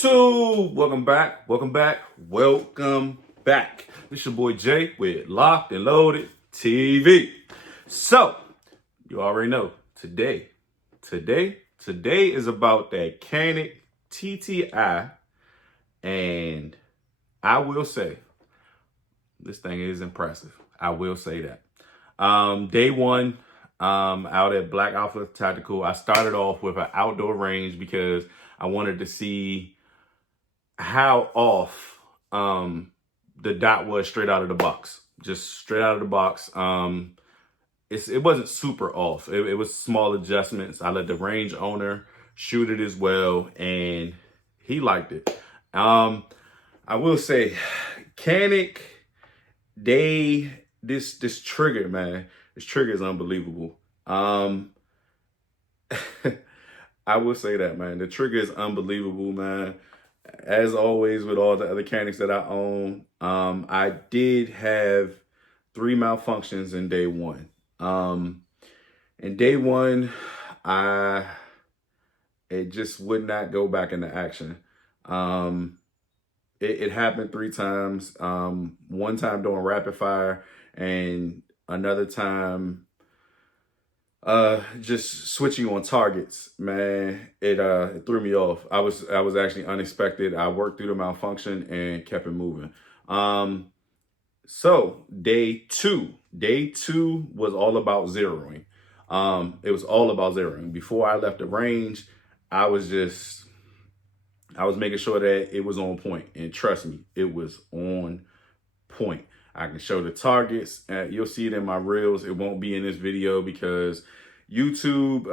YouTube. Welcome back. Welcome back. Welcome back. This your boy Jay with Locked and Loaded TV. So, you already know today is about that Canik TTI, and I will say this thing is impressive. I will say that. Day one, out at Black Alpha Tactical, I started off with an outdoor range because I wanted to see how off the dot was straight out of the box. Just straight out of the box. It wasn't super off. It was small adjustments. I let the range owner shoot it as well, and he liked it. I will say, Canik, this trigger, man, this trigger is unbelievable. I will say that, man. The trigger is unbelievable, man. As always with all the other Caniks that I own, I did have 3 malfunctions in day one. In day one, it just would not go back into action. It happened 3 times. One time doing rapid fire, and another time just switching on targets. Man, it threw me off. I was actually unexpected. I worked through the malfunction and kept it moving. So day two was all about zeroing. It was all about zeroing. Before I left the range, I was making sure that it was on point, and trust me, it was on point. I can show the targets. You'll see it in my reels. It won't be in this video because YouTube,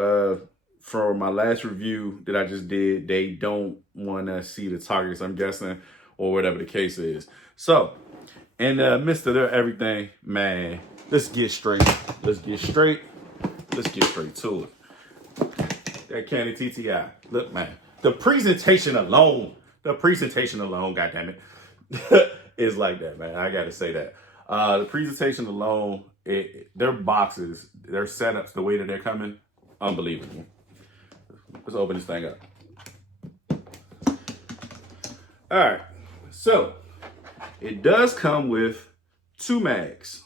for my last review that I just did, they don't want to see the targets, I'm guessing, or whatever the case is. So, in the midst of everything, man, let's get straight to it. That Canik TTI. Look, man, the presentation alone, goddammit, is like that, man. I gotta say that. The presentation alone, their boxes, their setups, the way that they're coming, unbelievable. Let's open this thing up. All right, so it does come with 2 mags.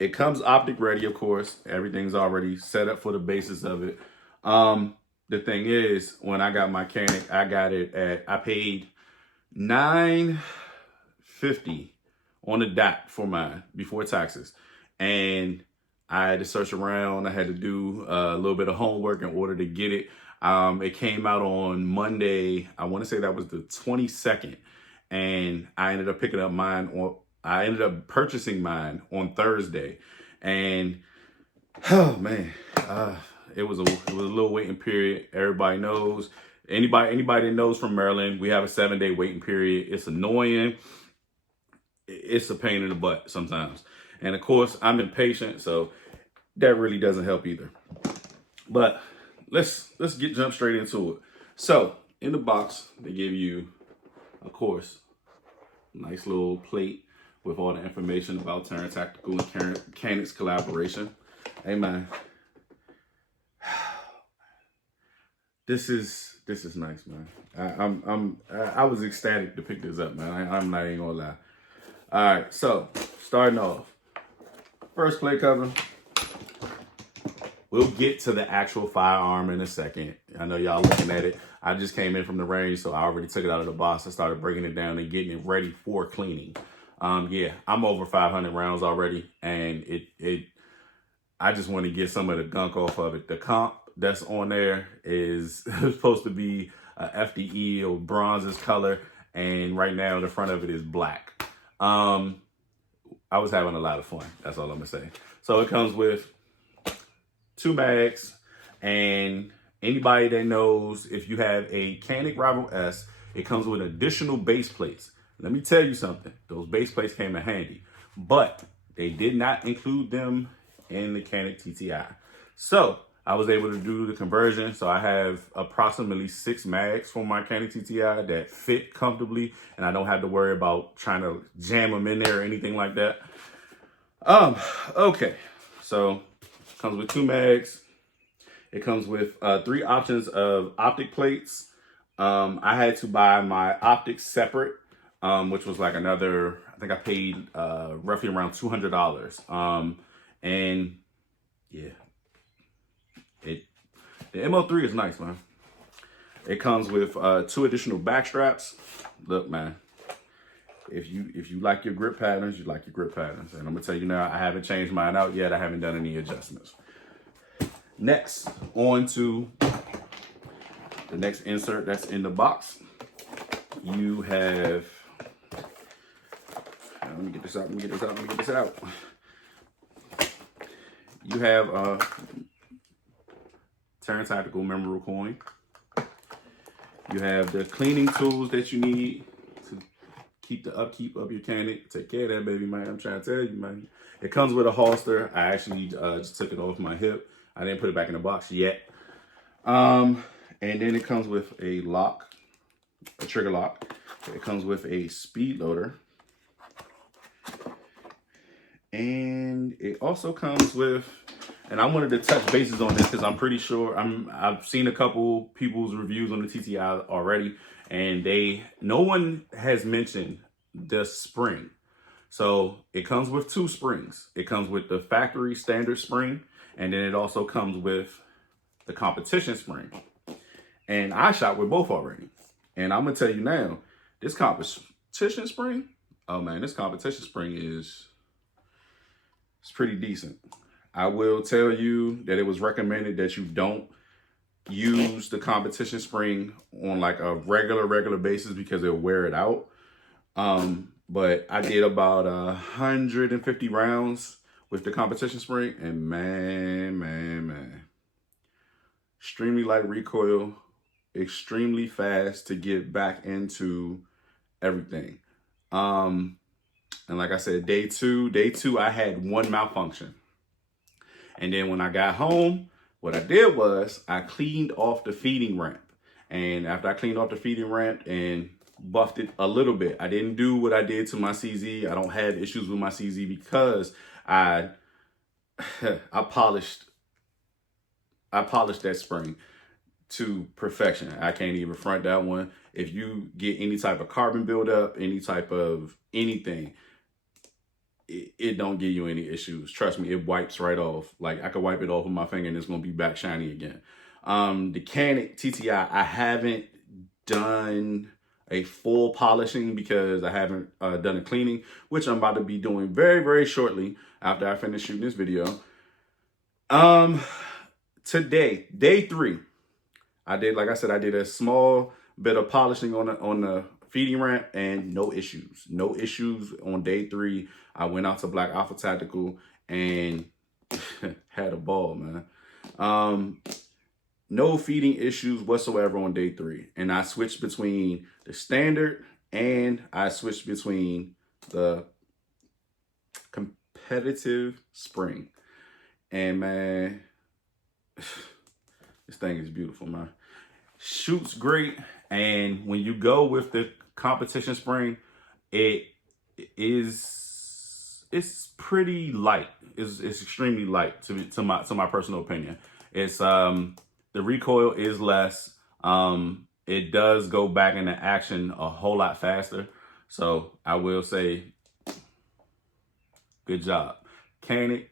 It comes optic ready, of course. Everything's already set up for the basis of it. The thing is, when I got my Canik, I paid $9.50 on the dot for mine before taxes. And I had to search around. I had to do a little bit of homework in order to get it. It came out on Monday. I want to say that was the 22nd. And I ended up purchasing mine on Thursday. And oh man, it was a little waiting period. Everybody knows. Anybody that knows from Maryland, we have a 7-day waiting period. It's annoying. It's a pain in the butt sometimes. And of course, I'm impatient, so that really doesn't help either. But let's jump straight into it. So in the box, they give you, of course, a nice little plate with all the information about Turn Tactical and Caniks collaboration. Hey man, this is nice, man. I was ecstatic to pick this up, man. I'm not even gonna lie. All right, so starting off, first plate cover. We'll get to the actual firearm in a second. I know y'all looking at it. I just came in from the range, so I already took it out of the box. I started breaking it down and getting it ready for cleaning. Yeah, I'm over 500 rounds already, and I just want to get some of the gunk off of it. The comp that's on there is supposed to be a FDE or bronze's color, and right now the front of it is black. I was having a lot of fun. That's all I'm gonna say. So it comes with 2 mags, and anybody that knows, if you have a Canik Rival S, it comes with additional base plates. Let me tell you something. Those base plates came in handy, but they did not include them in the Canik TTI. So I was able to do the conversion. So I have approximately 6 mags for my Canik TTI that fit comfortably, and I don't have to worry about trying to jam them in there or anything like that. Okay, so it comes with 2 mags. It comes with 3 options of optic plates. I had to buy my optics separate, which was like another, I think I paid roughly around $200. And yeah, the MO3 is nice, man. It comes with 2 additional back straps. Look, man, if you like your grip patterns, you like your grip patterns. And I'm gonna tell you now, I haven't changed mine out yet. I haven't done any adjustments. Next, on to the next insert that's in the box. You have, let me get this out, You have Terran Tactical memorable coin. You have the cleaning tools that you need to keep the upkeep of your Canik. Take care of that, baby, man. I'm trying to tell you, man. It comes with a holster. I actually just took it off my hip. I didn't put it back in the box yet. And then it comes with a lock, a trigger lock. It comes with a speed loader. And it also comes with, and I wanted to touch bases on this because I'm pretty sure I've seen a couple people's reviews on the TTI already, and no one has mentioned the spring. So it comes with 2 springs. It comes with the factory standard spring, and then it also comes with the competition spring. And I shot with both already. And I'm gonna tell you now, this competition spring, oh man, this competition spring it's pretty decent. I will tell you that it was recommended that you don't use the competition spring on like a regular basis because it'll wear it out. But I did about 150 rounds with the competition spring, and man, extremely light recoil, extremely fast to get back into everything. And like I said, day two, I had 1 malfunction. And then when I got home, what I did was I cleaned off the feeding ramp. And after I cleaned off the feeding ramp and buffed it a little bit, I didn't do what I did to my CZ. I don't have issues with my CZ because I polished that spring to perfection. I can't even front that one. If you get any type of carbon buildup, any type of anything, it don't give you any issues. Trust me, it wipes right off. Like I could wipe it off with my finger and it's gonna be back shiny again. The Canik TTI, I haven't done a full polishing because I haven't done a cleaning, which I'm about to be doing very shortly after I finish shooting this video. Today, day 3, I did, like I said, I did a small bit of polishing on the feeding ramp and no issues. No issues on day 3. I went out to Black Alpha Tactical and had a ball, man. No feeding issues whatsoever on day 3. And I switched between the standard and I switched between the competitive spring. And man, this thing is beautiful, man. Shoots great. And when you go with the competition spring, it's pretty light. It's extremely light to my personal opinion. It's the recoil is less. It does go back into action a whole lot faster. So I will say, good job, Canik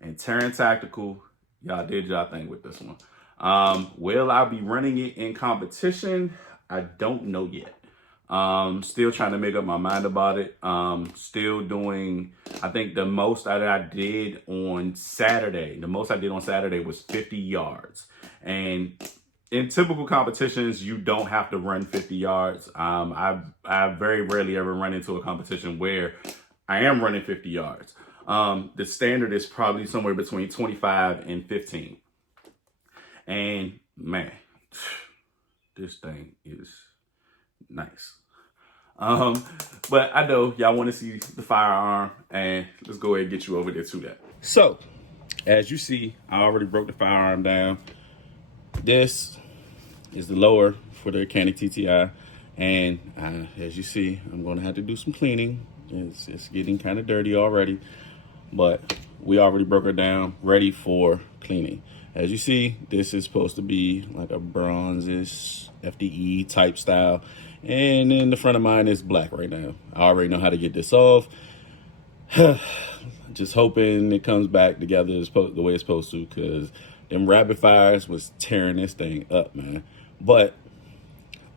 and Terran Tactical. Y'all did y'all thing with this one. Will I be running it in competition? I don't know yet. Still trying to make up my mind about it. Still doing, I think the most that I did on Saturday, was 50 yards. And in typical competitions, you don't have to run 50 yards. I very rarely ever run into a competition where I am running 50 yards. The standard is probably somewhere between 25 and 15. And man, this thing is nice. But I know y'all want to see the firearm, and let's go ahead and get you over there to that. So, as you see, I already broke the firearm down. This is the lower for the Canik TTI, and as you see, I'm going to have to do some cleaning. It's getting kind of dirty already, but we already broke her down, ready for cleaning. As you see, this is supposed to be like a bronzish FDE type style. And then the front of mine is black right now. I already know how to get this off. Just hoping it comes back together the way it's supposed to, because them rapid fires was tearing this thing up, man. But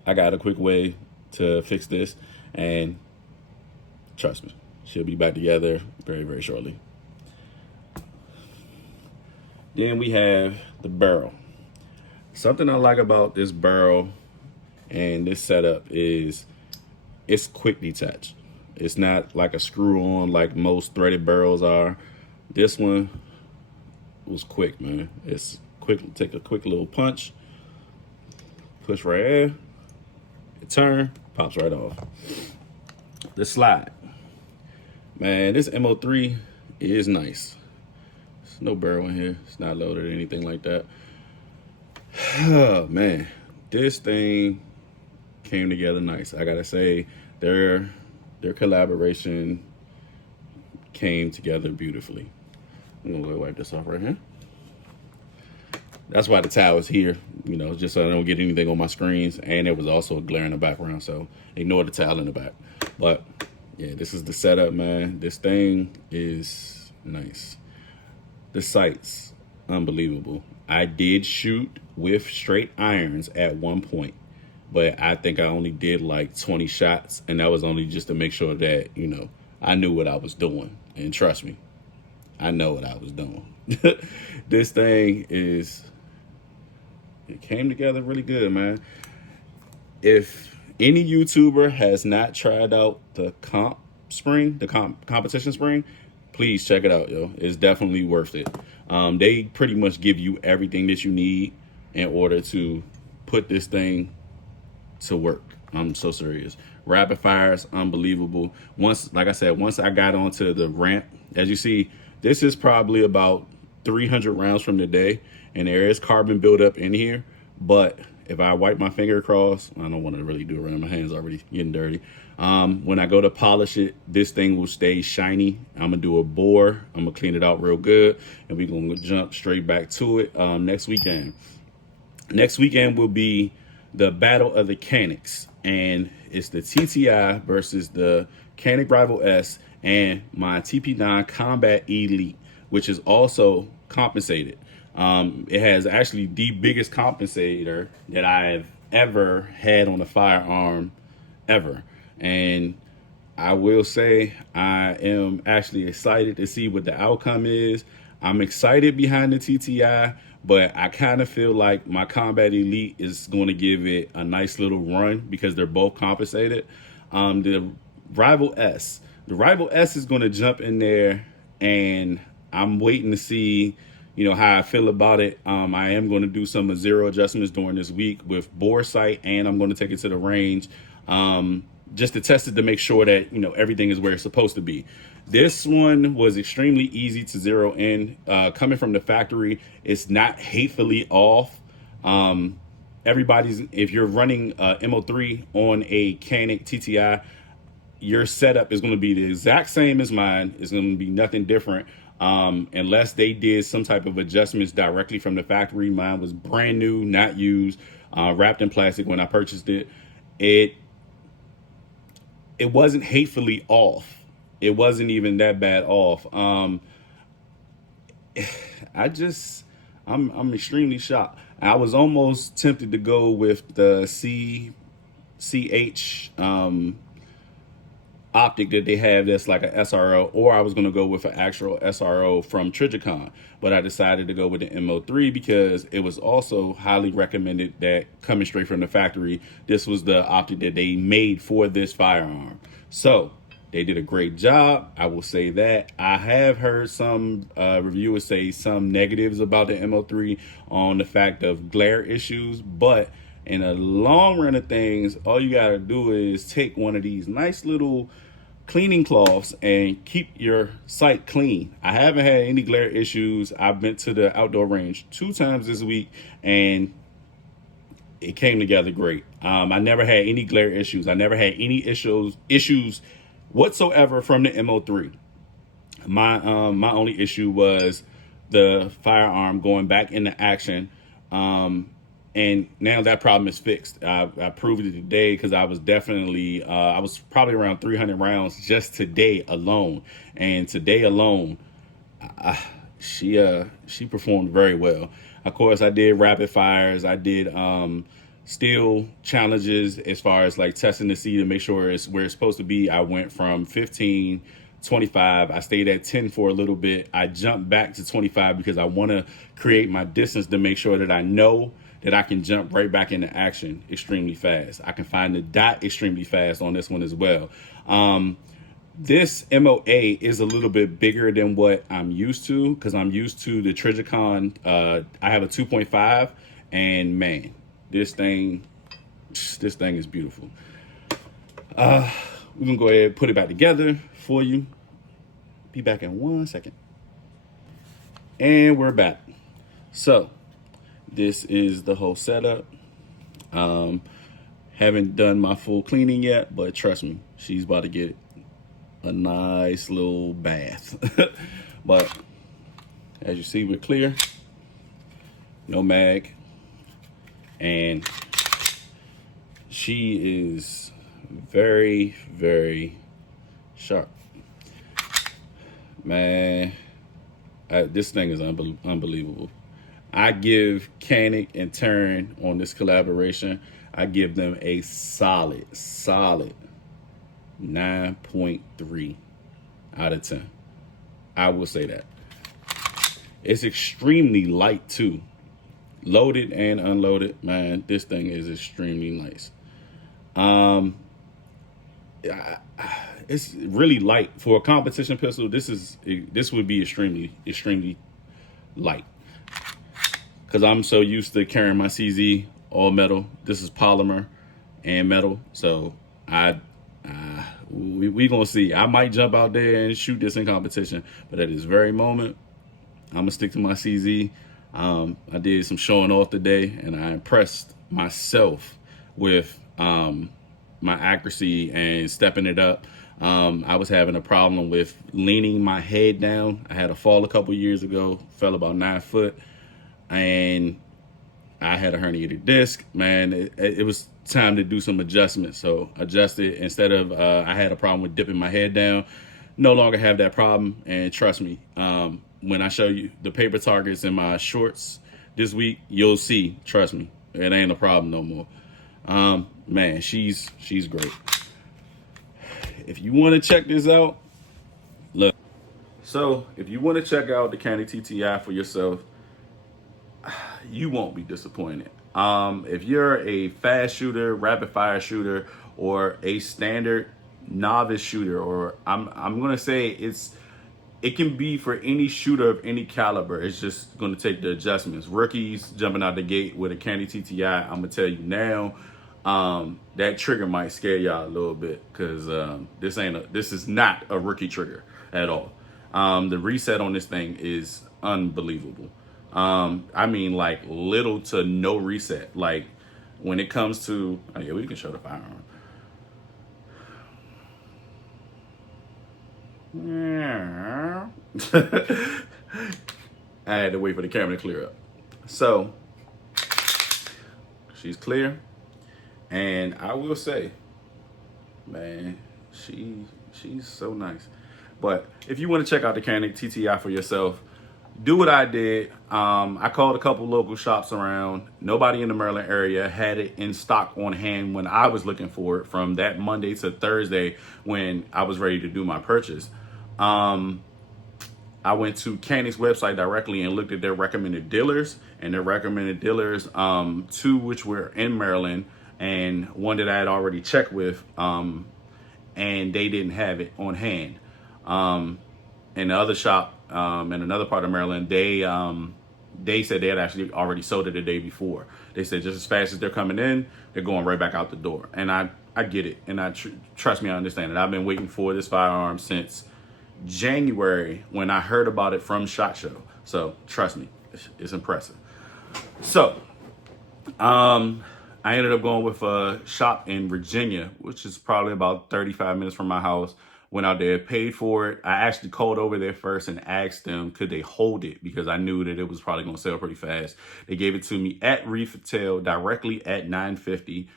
I got a quick way to fix this, and trust me, she'll be back together very, very shortly. Then we have the barrel. Something I like about this barrel and this setup is it's quick detach. It's not like a screw on like most threaded barrels are. This one was quick, man. It's quick. Take a quick little punch, push right there, it turn, pops right off. The slide, man, this MO3 is nice. There's no barrel in here. It's not loaded or anything like that. Oh, man, this thing came together nice. I gotta say, their collaboration came together beautifully. I'm gonna go wipe this off right here. That's why the towel is here, you know, just so I don't get anything on my screens. And it was also a glare in the background, so ignore the towel in the back. But yeah, this is the setup, man. This thing is nice. The sights, unbelievable. I did shoot with straight irons at one point, but I think I only did like 20 shots, and that was only just to make sure that, you know, I knew what I was doing. And trust me, I know what I was doing. This thing it came together really good, man. If any YouTuber has not tried out the competition spring, please check it out, yo. It's definitely worth it. They pretty much give you everything that you need in order to put this thing to work. I'm so serious. Rapid fires, unbelievable. Like I said, once I got onto the ramp, as you see, this is probably about 300 rounds from the day, and there is carbon buildup in here. But if I wipe my finger across, I don't want to really do it right now. My hand's already getting dirty. When I go to polish it, this thing will stay shiny. I'm gonna do a bore. I'm gonna clean it out real good, and we're gonna jump straight back to it next weekend. Next weekend will be the Battle of the Caniks, and it's the TTI versus the Canik Rival S and my TP9 Combat Elite, which is also compensated. It has actually the biggest compensator that I've ever had on a firearm ever. And I will say I am actually excited to see what the outcome is. I'm excited behind the TTI, but I kind of feel like my Combat Elite is going to give it a nice little run because they're both compensated. The Rival S is going to jump in there, and I'm waiting to see, you know, how I feel about it. I am going to do some zero adjustments during this week with bore sight, and I'm going to take it to the range just to test it to make sure that, you know, everything is where it's supposed to be. This one was extremely easy to zero in. Coming from the factory, it's not hatefully off. If you're running MO3 on a Canik TTI, your setup is going to be the exact same as mine. It's going to be nothing different. Unless they did some type of adjustments directly from the factory. Mine was brand new, not used, wrapped in plastic when I purchased it. It wasn't hatefully off. It wasn't even that bad off. I'm extremely shocked. I was almost tempted to go with the CH optic that they have that's like a SRO, or I was going to go with an actual SRO from Trijicon, but I decided to go with the MO3 because it was also highly recommended that coming straight from the factory, this was the optic that they made for this firearm. So they did a great job. I will say that. I have heard some reviewers say some negatives about the MO3 on the fact of glare issues, but in a long run of things, all you gotta do is take one of these nice little cleaning cloths and keep your sight clean. I haven't had any glare issues. I've been to the outdoor range 2 times this week, and it came together great. I never had any glare issues. I never had any issues whatsoever from the MO3. My only issue was the firearm going back into action. And now that problem is fixed. I proved it today because I was definitely, I was probably around 300 rounds just today alone. And today alone, she performed very well. Of course, I did rapid fires. I did still challenges as far as like testing the seat to make sure it's where it's supposed to be. I went from 15, 25. I stayed at 10 for a little bit. I jumped back to 25 because I want to create my distance to make sure that I know that I can jump right back into action extremely fast. I can find the dot extremely fast on this one as well. This MOA is a little bit bigger than what I'm used to because I'm used to the Trigicon. I have a 2.5, and man, this thing is beautiful. We're gonna go ahead and put it back together for you. Be back in 1 second. And we're back. So this is the whole setup. Haven't done my full cleaning yet, but trust me, she's about to get a nice little bath. But as you see, we're clear, no mag, and she is very, very sharp. Man, this thing is unbelievable. I give Canik and Turn on this collaboration, I give them a solid 9.3 out of 10. I will say that. It's extremely light too. Loaded and unloaded, man, this thing is extremely nice. It's really light for a competition pistol. This would be extremely light because I'm so used to carrying my CZ all metal. This is polymer and metal, so we gonna see. I might jump out there and shoot this in competition, but at this very moment, I'm gonna stick to my CZ. I did some showing off today, and I impressed myself with my accuracy and stepping it up. I was having a problem with leaning my head down. I had a fall a couple years ago, fell about 9 foot, and I had a herniated disc. Man, it was time to do some adjustments. So adjusted. Instead of I had a problem with dipping my head down, no longer have that problem. And trust me, when I show you the paper targets in my shorts this week, you'll see, trust me, it ain't a problem no more. Man, she's great. If you want to check this out, look. So if you want to check out the Canik TTI for yourself, you won't be disappointed. If you're a fast shooter, rapid fire shooter, or a standard novice shooter, or I'm gonna say it can be for any shooter of any caliber. It's just gonna take the adjustments. Rookies jumping out the gate with a Canik TTI, I'm gonna tell you now, that trigger might scare y'all a little bit because this is not a rookie trigger at all. The reset on this thing is unbelievable. I mean, like little to no reset. Like when it comes to, oh yeah, we can show the firearm. I had to wait for the camera to clear up. So she's clear, and I will say, man, she's so nice. But if you want to check out the Canik TTI for yourself, do what I did. I called a couple local shops around. Nobody in the Maryland area had it in stock on hand when I was looking for it from that Monday to Thursday when I was ready to do my purchase. I went to Canik's website directly and looked at their recommended dealers, and their recommended dealers, 2 which were in Maryland and one that I had already checked with, and they didn't have it on hand. And the other shop in another part of Maryland, they said they had actually already sold it the day before. They said just as fast as they're coming in, they're going right back out the door. And I get it, and trust me, I understand it. I've been waiting for this firearm since January when I heard about it from SHOT Show. So trust me, it's impressive. So I ended up going with a shop in Virginia, which is probably about 35 minutes from my house. Went out there, paid for it. I actually called over there first and asked them, could they hold it? Because I knew that it was probably going to sell pretty fast. They gave it to me at retail directly at $9.50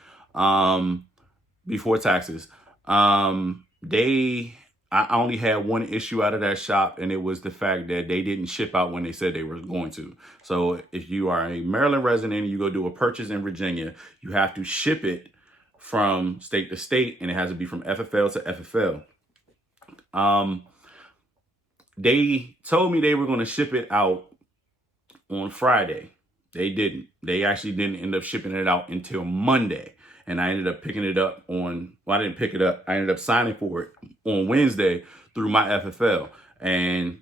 before taxes. I only had one issue out of that shop, and it was the fact that they didn't ship out when they said they were going to. So if you are a Maryland resident and you go do a purchase in Virginia, you have to ship it from state to state, and it has to be from FFL to FFL. They told me they were going to ship it out on Friday. They didn't. They actually didn't end up shipping it out until Monday. And I ended up picking it up I didn't pick it up. I ended up signing for it on Wednesday through my FFL. And,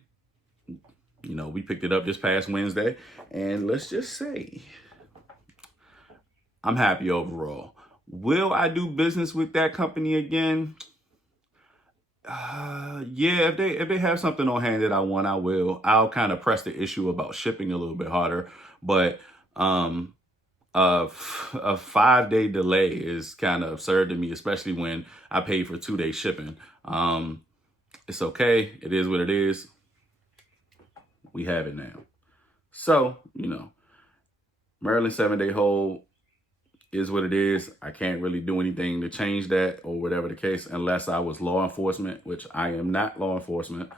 we picked it up this past Wednesday. And let's just say, I'm happy overall. Will I do business with that company again? Yeah, if they have something on hand that I want, I will. I'll kind of press the issue about shipping a little bit harder. But, a 5-day delay is kind of absurd to me, especially when I paid for 2-day shipping. It's okay. It is what it is. We have it now. So, Maryland 7-day hold is what it is. I can't really do anything to change that or whatever the case, unless I was law enforcement, which I am not law enforcement.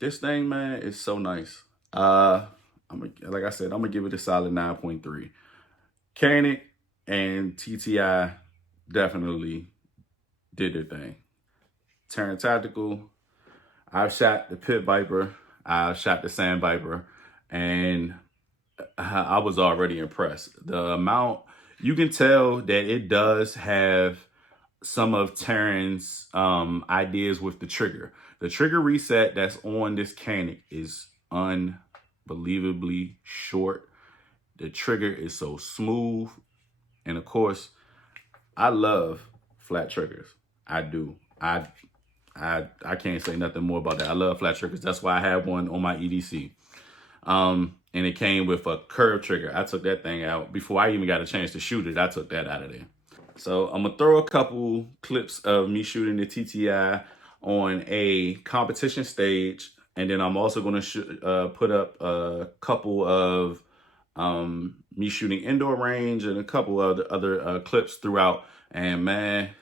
This thing, man, is so nice. Like I said, I'm gonna give it a solid 9.3. Canik and TTI definitely did their thing. Terran Tactical, I've shot the Pit Viper, I've shot the Sand Viper, and I was already impressed. The amount, you can tell that it does have some of Terran's ideas with the trigger. The trigger reset that's on this Canik is unbelievably short. The trigger is so smooth. And of course, I love flat triggers. I do. I can't say nothing more about that. I love flat triggers. That's why I have one on my EDC. And it came with a curved trigger. I took that thing out before I even got a chance to shoot it. I took that out of there. So I'm gonna throw a couple clips of me shooting the TTI on a competition stage. And then I'm also going to put up a couple of me shooting indoor range and a couple of other clips throughout. And man,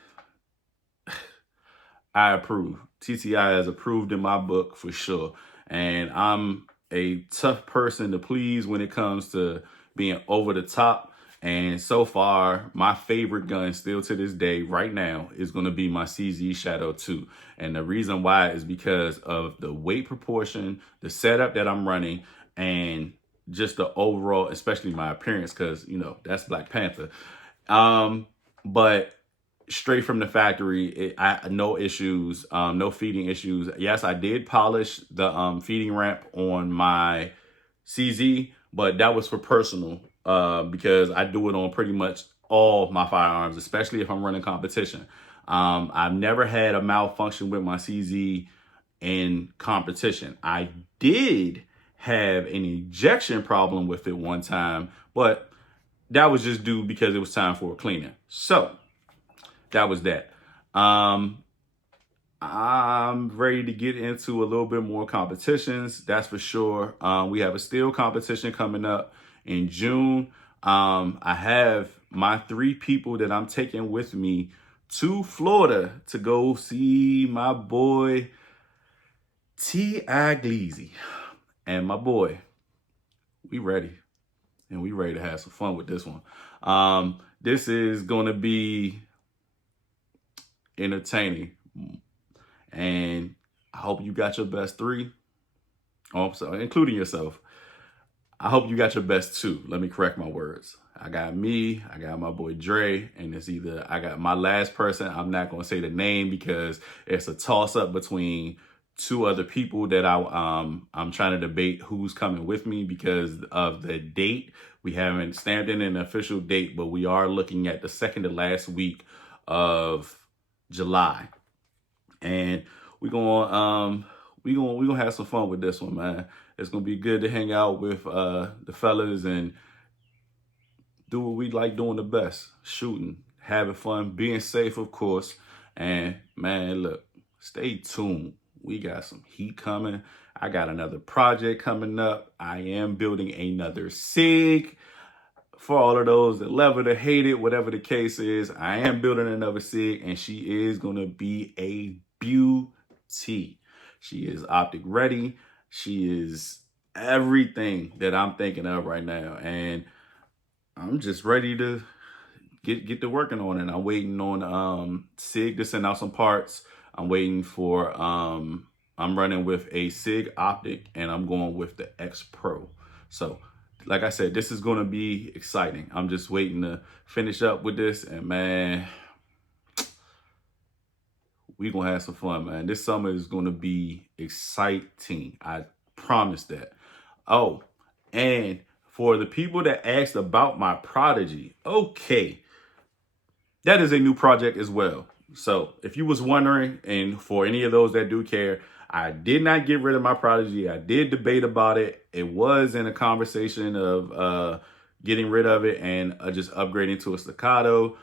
I approve. TTI has approved in my book for sure. And I'm a tough person to please when it comes to being over the top. And so far, my favorite gun still to this day right now is going to be my CZ Shadow 2. And the reason why is because of the weight proportion, the setup that I'm running, and just the overall, especially my appearance, because, that's Black Panther. But straight from the factory, no issues, no feeding issues. Yes, I did polish the feeding ramp on my CZ, but that was for personal. Because I do it on pretty much all my firearms, especially if I'm running competition. I've never had a malfunction with my CZ in competition. I did have an ejection problem with it one time, but that was just due because it was time for a cleaning. So that was that. I'm ready to get into a little bit more competitions. That's for sure. We have a steel competition coming up in June. I have my 3 people that I'm taking with me to Florida to go see my boy T.I. Gleazy. And my boy, we ready. And we ready to have some fun with this one. This is going to be entertaining. And I hope you got your best 3. Oh, so including yourself. I hope you got your best 2. Let me correct my words. I got me, I got my boy Dre, and it's either I got my last person. I'm not going to say the name because it's a toss up between 2 other people that I'm trying to debate who's coming with me because of the date. We haven't stamped in an official date, but we are looking at the second to last week of July. And we're gonna have some fun with this one, man. It's gonna be good to hang out with the fellas and do what we like doing the best: shooting, having fun, being safe, of course, And man, look, stay tuned. We got some heat coming. I got another project coming up. I am building another SIG. For all of those that love it or hate it, whatever the case is, I am building another SIG, and she is going to be a beauty. She is optic ready. She is everything that I'm thinking of right now. And I'm just ready to get to working on it. I'm waiting on SIG to send out some parts. I'm waiting for I'm running with a SIG optic, and I'm going with the X Pro. So like I said, this is going to be exciting. I'm just waiting to finish up with this, and man, we gonna have some fun, man. This summer is gonna be exciting. I promise that. Oh, and for the people that asked about my Prodigy, okay, that is a new project as well. So if you was wondering, and for any of those that do care, I did not get rid of my Prodigy. I did debate about it. It was in a conversation of getting rid of it and just upgrading to a staccato.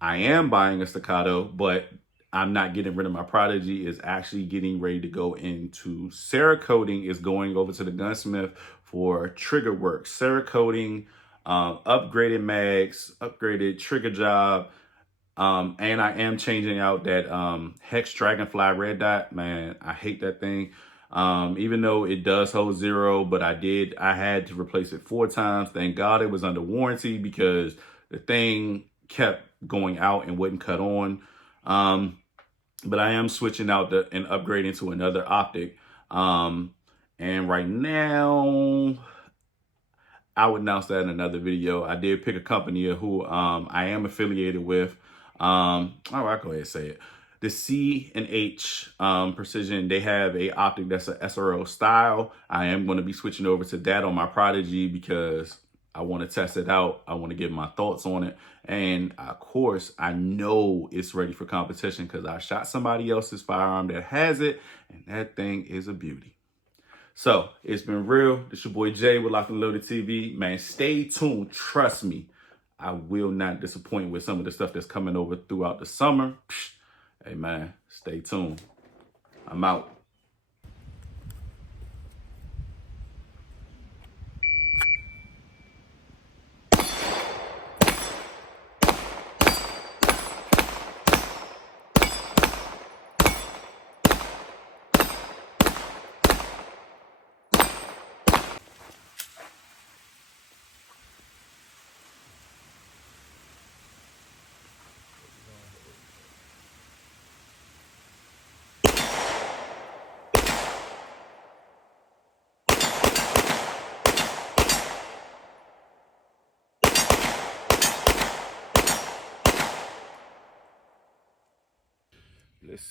I am buying a staccato, but I'm not getting rid of my Prodigy. Is actually getting ready to go into Cerakoting. Is going over to the gunsmith for trigger work, Cerakoting, upgraded mags, upgraded trigger job. And I am changing out that Hex Dragonfly red dot. Man, I hate that thing. Even though it does hold 0, but I had to replace it 4 times. Thank God it was under warranty, because the thing kept going out and wouldn't cut on. But I am switching out and upgrading to another optic. And right now, I would announce that in another video. I did pick a company who I am affiliated with. I'll go ahead and say it. The C&H Precision, they have a optic that's a SRO style. I am going to be switching over to that on my Prodigy because I want to test it out. I want to give my thoughts on it. And of course, I know it's ready for competition because I shot somebody else's firearm that has it, and that thing is a beauty. So it's been real. This your boy Jay with Locked and Loaded TV. Man, stay tuned. Trust me, I will not disappoint with some of the stuff that's coming over throughout the summer. Hey man, stay tuned. I'm out.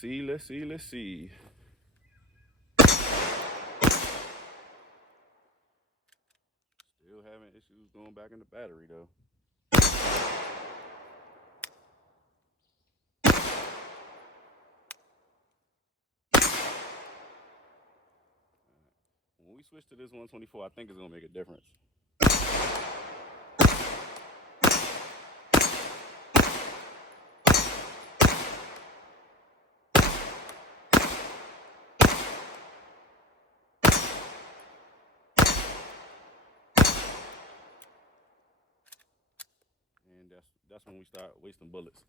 Let's see. Still having issues going back in the battery though. When we switch to this 124, I think it's gonna make a difference. And that's when we start wasting bullets.